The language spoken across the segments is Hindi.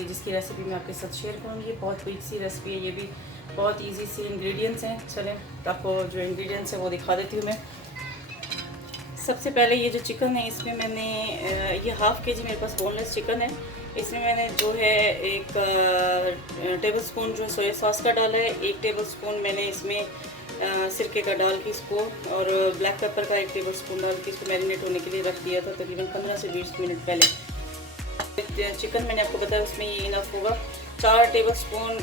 जिसकी रेसिपी मैं आपके साथ शेयर करूँगी। बहुत क्विक सी रेसिपी है, ये भी बहुत इजी सी इंग्रेडिएंट्स हैं। चलें आपको जो इंग्रेडिएंट्स हैं वो दिखा देती हूँ मैं। सबसे पहले ये जो चिकन है, इसमें मैंने ये हाफ़ के जी मेरे पास बोनलेस चिकन है। इसमें मैंने जो है 1 टेबल स्पून जो है सोया सॉस का डाला है। 1 टेबल स्पून मैंने इसमें सिरके का डाल के इसको, और ब्लैक पेपर का 1 टेबल स्पून डाल के इसको मैरिनेट होने के लिए रख दिया था तकरीबन 15 से 20 मिनट पहले। चिकन मैंने आपको बताया उसमें ये इनफ होगा। 4 टेबल स्पून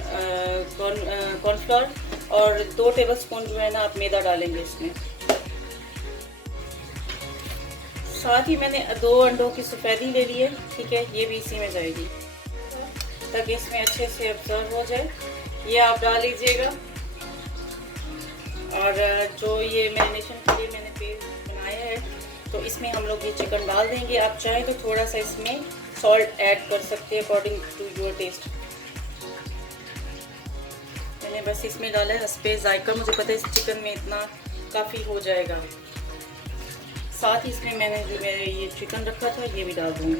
कॉर्नफ्लोर और 2 टेबल स्पून जो है ना आप मैदा डालेंगे इसमें। साथ ही मैंने 2 अंडों की सफ़ेदी ले ली है, ठीक है, ये भी इसी में जाएगी ताकि इसमें अच्छे से ऑब्जर्व हो जाए। ये आप डाल लीजिएगा। और जो ये मैरिनेशन के लिए मैंने पेस्ट बनाया है तो इसमें हम लोग ये चिकन डाल देंगे। आप चाहें तो थोड़ा सा इसमें सॉल्ट ऐड कर सकते हैं अकॉर्डिंग टू योर टेस्ट। मैंने बस इसमें डाला है हस्बे जायका, मुझे पता है इस चिकन में इतना काफ़ी हो जाएगा। साथ ही इसमें मैंने जो मेरे ये चिकन रखा था ये भी डाल दूँगी।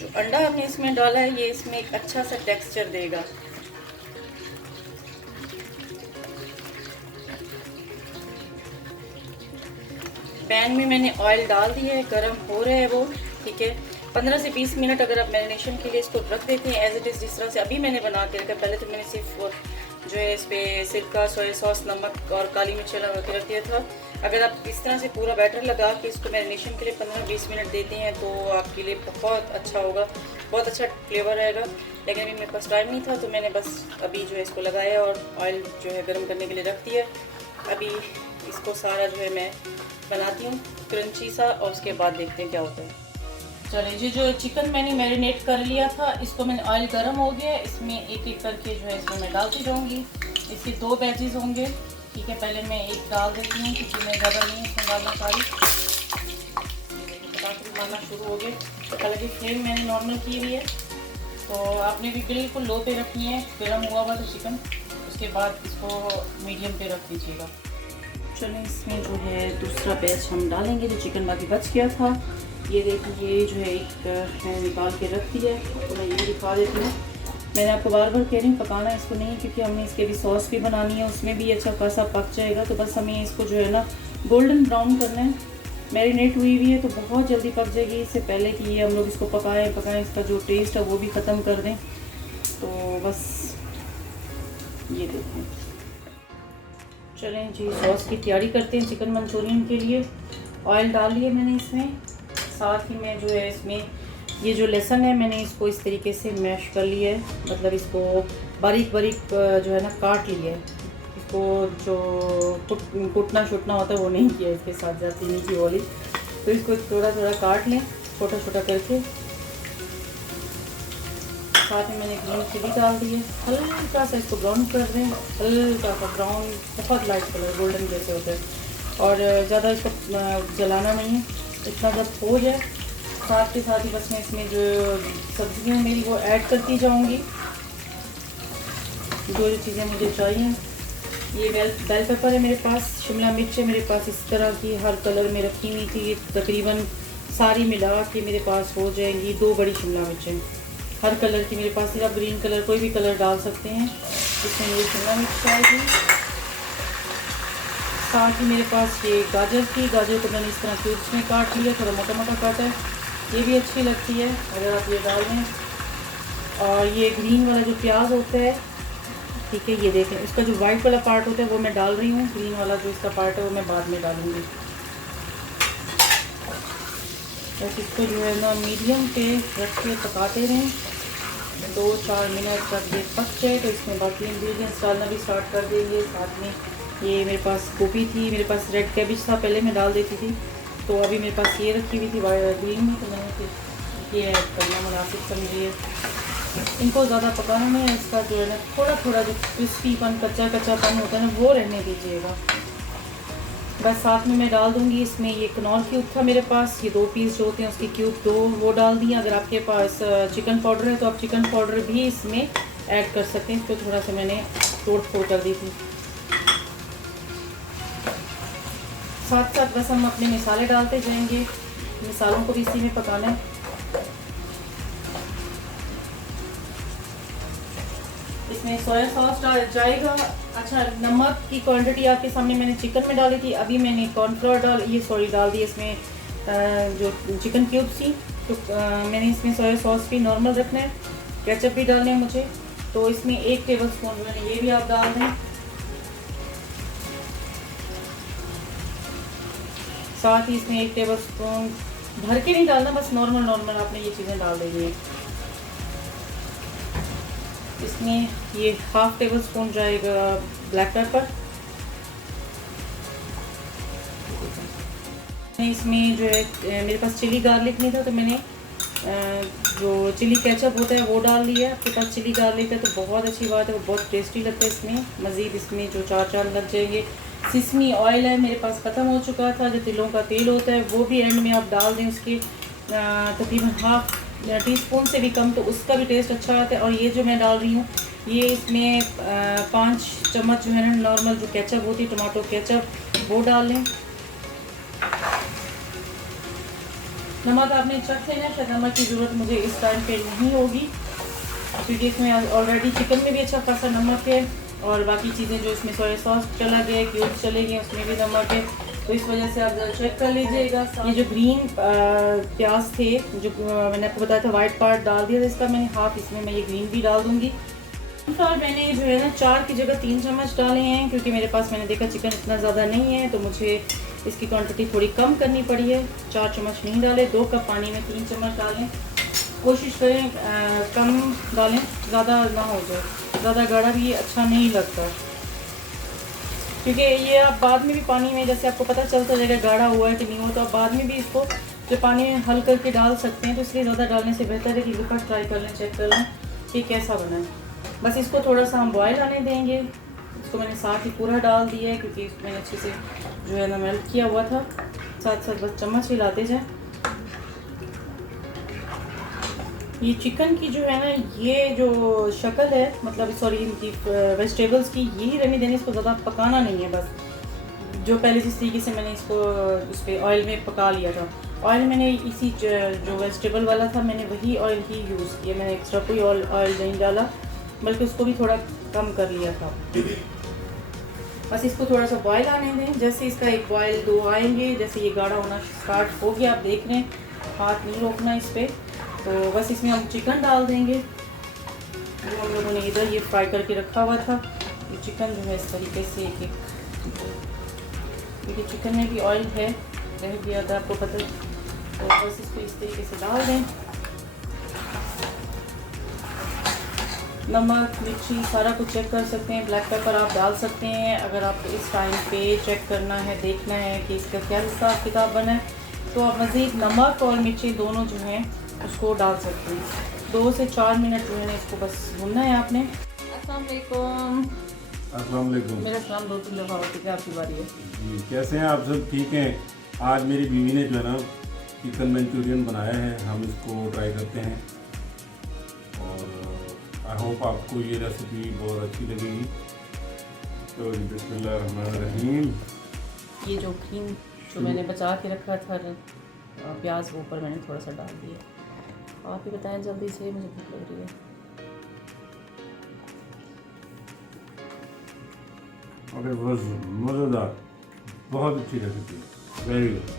जो अंडा हमने इसमें डाला है ये इसमें एक अच्छा सा टेक्सचर देगा। पैन में मैंने ऑयल डाल दिया है, गरम हो रहा है वो, ठीक है। 15 से 20 मिनट अगर आप मैरिनेशन के लिए इसको रख देते हैं एज इट इज़ जिस तरह से अभी मैंने बना के रखा। पहले तो मैंने सिर्फ जो है इस पर सिरका, सोया सॉस, नमक और काली मिर्च लगा के रख दिया था। अगर आप इस तरह से पूरा बैटर लगा के इसको मैरिनेशन के लिए 15-20 मिनट देते हैं तो आपके लिए बहुत अच्छा होगा, बहुत अच्छा फ्लेवर आएगा। लेकिन अभी मेरे पास टाइम नहीं था तो मैंने बस अभी जो है इसको लगाया और ऑयल जो है गर्म करने के लिए रख दिया। अभी इसको सारा जो है मैं बनाती हूँ क्रंची सा और उसके बाद देखते हैं क्या होता है। चलिए जी, जो चिकन मैंने मैरिनेट कर लिया था इसको मैंने, ऑयल गर्म हो गया, इसमें एक एक करके जो है इसमें मैं डालती जाऊँगी। इसके 2 बैचेस होंगे, ठीक है। पहले मैं एक डाल देती हूँ क्योंकि मैं ज़्यादा नहीं इसमें डालना सारी। बाकी डालना शुरू हो गए। हालांकि फ्लेम मैंने नॉर्मल की हुई है तो आपने भी बिल्कुल लो पे रखनी है। गर्म हुआ हुआ तो चिकन, उसके बाद इसको मीडियम पे रख दीजिएगा। चलिए इसमें जो है दूसरा बैच हम डालेंगे जो चिकन बाकी बच गया था। ये देखिए, ये जो है एक मैंने निकाल के रख दिया है तो मैं ये दिखा देती हूँ। मैंने आपको बार बार कह रही हूँ पकाना इसको नहीं, क्योंकि हमने इसके भी सॉस भी बनानी है, उसमें भी अच्छा खासा पक जाएगा। तो बस हमें इसको जो है ना गोल्डन ब्राउन करना है। मैरिनेट हुई हुई है तो बहुत जल्दी पक जाएगी, इससे पहले कि ये हम लोग इसको पकाएं इसका जो टेस्ट है वो भी ख़त्म कर दें। तो बस ये देखें। चलें जी, सॉस की तैयारी करते हैं चिकन मंचूरियन के लिए। ऑयल डाल लिया मैंने इसमें। साथ ही मैं जो है इसमें ये जो लहसुन है मैंने इसको इस तरीके से मैश कर लिया है, मतलब इसको बारीक बारीक जो है ना काट लिया है। इसको जो कुटना छुटना होता है वो नहीं किया, इसके साथ जाती नहीं की वाली। तो इसको थोड़ा थोड़ा काट लें छोटा छोटा करके। साथ में मैंने ग्रीन चिली डाल दी है, हल्का सा इसको ब्राउन कर दें, हल्का सा ब्राउन, बहुत लाइट कलर गोल्डन जैसे होता है। और ज़्यादा इसको जलाना नहीं है, इतना जब हो जाए साथ के साथ ही बस मैं इसमें जो सब्जियां मेरी वो ऐड करती जाऊंगी, जो चीज़ें मुझे चाहिए। ये बेल पेपर है मेरे पास, शिमला मिर्च है मेरे पास, इस तरह की हर कलर में रखी हुई थी। तकरीबन सारी मिला के मेरे पास हो जाएंगी 2 बड़ी शिमला मिर्चें हर कलर की मेरे पास। सिर्फ ग्रीन कलर कोई भी कलर डाल सकते हैं, इसमें मेरी शिमला मिर्च आएगी। साथ ही मेरे पास ये गाजर को मैंने इस तरह क्यूब्स में काट लिया, थोड़ा मोटा मोटा काटा है, ये भी अच्छी लगती है अगर आप ये डाल दें। और ये ग्रीन वाला जो प्याज होता है, ठीक है, ये देखें, इसका जो वाइट वाला पार्ट होता है वो मैं डाल रही हूँ, ग्रीन वाला जो इसका पार्ट है वो मैं बाद में डालूँगी। बस इसको जो है ना मीडियम पे रख के पकाते रहें 2-4 मिनट तक ये पक जाए। तो इसमें बाकी इंग्रेडिएंट्स डालना भी स्टार्ट कर देंगे। साथ में ये मेरे पास गोभी थी, मेरे पास रेड कैबिज था, पहले मैं डाल देती थी, तो अभी मेरे पास ये रखी हुई थी ग्रीन में, तो मैंने फिर ये ऐड करना मुनासिब समझिए। इनको ज़्यादा पकाना नहीं है, इसका जो है ना थोड़ा थोड़ा जो क्रिस्पीपन, कच्चापन होता है ना वो रहने दीजिएगा। बस साथ में मैं डाल दूँगी इसमें ये कनौर क्यूब था मेरे पास, ये 2 पीस जो होते हैं उसके क्यूब 2 वो डाल दिए। अगर आपके पास चिकन पाउडर है तो आप चिकन पाउडर भी इसमें ऐड कर सकते हैं। इसको थोड़ा सा मैंने तोड़ फोड़ कर दी थी। साथ साथ बस हम अपने मसाले डालते जाएंगे, मसालों को भी इसी में पकाना है। इसमें सोया सॉस डाल जाएगा। अच्छा, नमक की क्वांटिटी आपके सामने मैंने चिकन में डाली थी, अभी मैंने कॉर्नफ्लोर डाल दी इसमें जो चिकन क्यूब्स थी। तो मैंने इसमें सोया सॉस भी नॉर्मल रखना है, केचप भी डालने हैं मुझे, तो इसमें 1 टेबलस्पून जो है ये भी आप डाल दें। साथ ही इसमें 1 टेबलस्पून भर के नहीं डालना, बस नॉर्मल आपने ये चीज़ें डाल देनी है। इसमें ये 1/2 टेबलस्पून जाएगा ब्लैक पेपर। इसमें जो है मेरे पास चिली गार्लिक नहीं था, तो मैंने जो चिली केचप होता है वो डाल लिया। आपके पास चिली गार्लिक है तो बहुत अच्छी बात है, वो बहुत टेस्टी लगता है। इसमें मज़ीद इसमें जो 4 चांद लग जाएंगे। सिसमी ऑयल है मेरे पास, ख़त्म हो चुका था, जो तिलों का तेल होता है वो भी एंड में आप डाल दें। उसकी तकरीबन 1/2 टीस्पून से भी कम, तो उसका भी टेस्ट अच्छा आता है। और ये जो मैं डाल रही हूँ ये इसमें 5 चम्मच जो है ना नॉर्मल जो केचप होती है, टमाटो केचप, वो डाल लें। नमक आपने चख लेना है, नमक की ज़रूरत मुझे इस टाइम पे नहीं होगी, क्योंकि इसमें ऑलरेडी चिकन में भी अच्छा खासा नमक है, और बाकी चीज़ें जो इसमें सोया सॉस चला गया, क्यूब्स चले गए, उसमें भी नमक है, तो इस वजह से आप चेक कर लीजिएगा। ये जो ग्रीन प्याज थे, जो मैंने आपको बताया था वाइट पार्ट डाल दिया था, इसका मैंने हाफ इसमें मैं ये ग्रीन भी डाल दूँगी। और मैंने जो है ना 4 की जगह 3 चम्मच डाले हैं, क्योंकि मेरे पास मैंने देखा चिकन इतना ज़्यादा नहीं है, तो मुझे इसकी क्वांटिटी थोड़ी कम करनी पड़ी है। 4 चम्मच नहीं डाले, 2 कप पानी में 3 चम्मच डालें। कोशिश करें कम डालें, ज़्यादा ना हो जाए, ज़्यादा गाढ़ा भी अच्छा नहीं लगता, क्योंकि ये आप बाद में भी पानी में जैसे आपको पता चलता जाएगा गाढ़ा हुआ है कि नहीं हुआ, तो आप बाद में भी इसको जो पानी में हल करके डाल सकते हैं। तो इसलिए ज़्यादा डालने से बेहतर है कि एक बार ट्राई कर लें, चेक कर लें कि कैसा बना है। बस इसको थोड़ा सा हम बॉयल आने देंगे। इसको मैंने साथ ही पूरा डाल दिया है, क्योंकि इसको मैंने अच्छे से जो है ना मेल्ट किया हुआ था। साथ साथ बस चम्मच हिलाते जाएं। ये चिकन की जो है ना ये जो शक्ल है, मतलब सॉरी इनकी वेजिटेबल्स की, यही रहने देनी, इसको ज़्यादा पकाना नहीं है। बस जो पहले जिस तरीके से मैंने इसको उस पर ऑयल में पका लिया था, ऑयल मैंने इसी जो वेजिटेबल वाला था मैंने वही ऑयल ही यूज़ किया, मैंने एक्स्ट्रा कोई ऑयल नहीं डाला, बल्कि उसको भी थोड़ा कम कर लिया था। बस इसको थोड़ा सा बॉयल आने दें। जैसे इसका 1 बॉयल 2 आएंगे, जैसे ये गाढ़ा होना स्टार्ट हो गया, आप देख रहे हैं, हाथ नहीं रोकना इस पर। तो बस इसमें हम चिकन डाल देंगे जो हम लोगों ने इधर ये फ्राई करके रखा हुआ था। ये चिकन जो है इस तरीके से एक क्योंकि चिकन में भी ऑयल है, रह गया था आपको पता, तो बस इसको इस तरीके से डाल दें। नमक मिर्ची सारा कुछ चेक कर सकते हैं, ब्लैक पेपर आप डाल सकते हैं। अगर आपको इस टाइम पे चेक करना है, देखना है कि इसका क्या हिसाब किताब बना है, तो आप मज़ीद नमक और मिर्ची दोनों जो हैं उसको डाल सकते हैं। 2 से 4 मिनट जो है ना इसको बस भूनना है आपने। अस्सलाम वालेकुम। मेरा सलाम 2-3 दफ़ा हो चुका है, आपकी बारी है जी। कैसे हैं आप सब? ठीक हैं। आज मेरी बीवी ने जो है ना चिकन मंचूरियन बनाया है, हम इसको ट्राई करते हैं और आई होप आपको ये रेसिपी बहुत अच्छी लगेगी। तो बिस्मिल्लाहिर्रहमानिर्रहीम। ये जो ग्रीन जो मैंने बचा के रखा था प्याज, वो ऊपर मैंने थोड़ा सा डाल दिया। आप ही बताएं जल्दी से, मुझे भूख लग रही है। अरे बस मज़ेदार, बहुत अच्छी रेसिपी, वेरी गुड।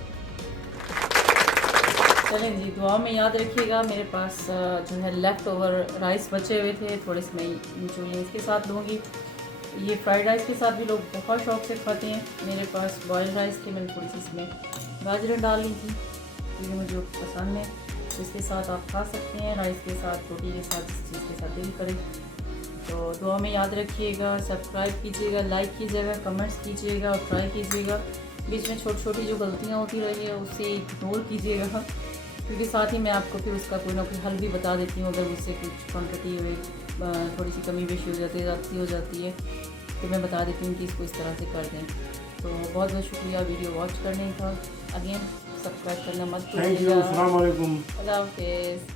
चलें जी, दुआ में याद रखिएगा। मेरे पास जो है लेफ़्ट ओवर राइस बचे हुए थे, थोड़े से मैं मंचूरियन इसके साथ लूँगी। ये फ्राइड राइस के साथ भी लोग बहुत शौक से खाते हैं। मेरे पास बॉयल राइस थी, मैंने थोड़ी सी इसमें गाजरें डाल ली थी, ये मुझे पसंद है। इसके साथ आप खा सकते हैं, राइस के साथ, रोटी के साथ, जिस चीज़ के साथ दिल करे। तो दुआ में याद रखिएगा, सब्सक्राइब कीजिएगा, लाइक कीजिएगा, कमेंट्स कीजिएगा और ट्राई कीजिएगा। बीच में छोटी छोटी जो गलतियाँ होती रही है उसे इग्नोर कीजिएगा, क्योंकि साथ ही मैं आपको फिर उसका कोई ना कोई हल भी बता देती हूँ। अगर मुझसे कुछ क्वान्टिटी में थोड़ी सी कमी बेशी हो जाती है, ज़्यादती हो जाती है, तो मैं बता देती हूँ कि इसको इस तरह से कर दें। तो बहुत बहुत शुक्रिया वीडियो वॉच करने का। अगेन सब्सक्राइब करना मत भूलिएगा। Thank you. अस्सलाम वालेकुम। अल्लाह हाफ़िज़।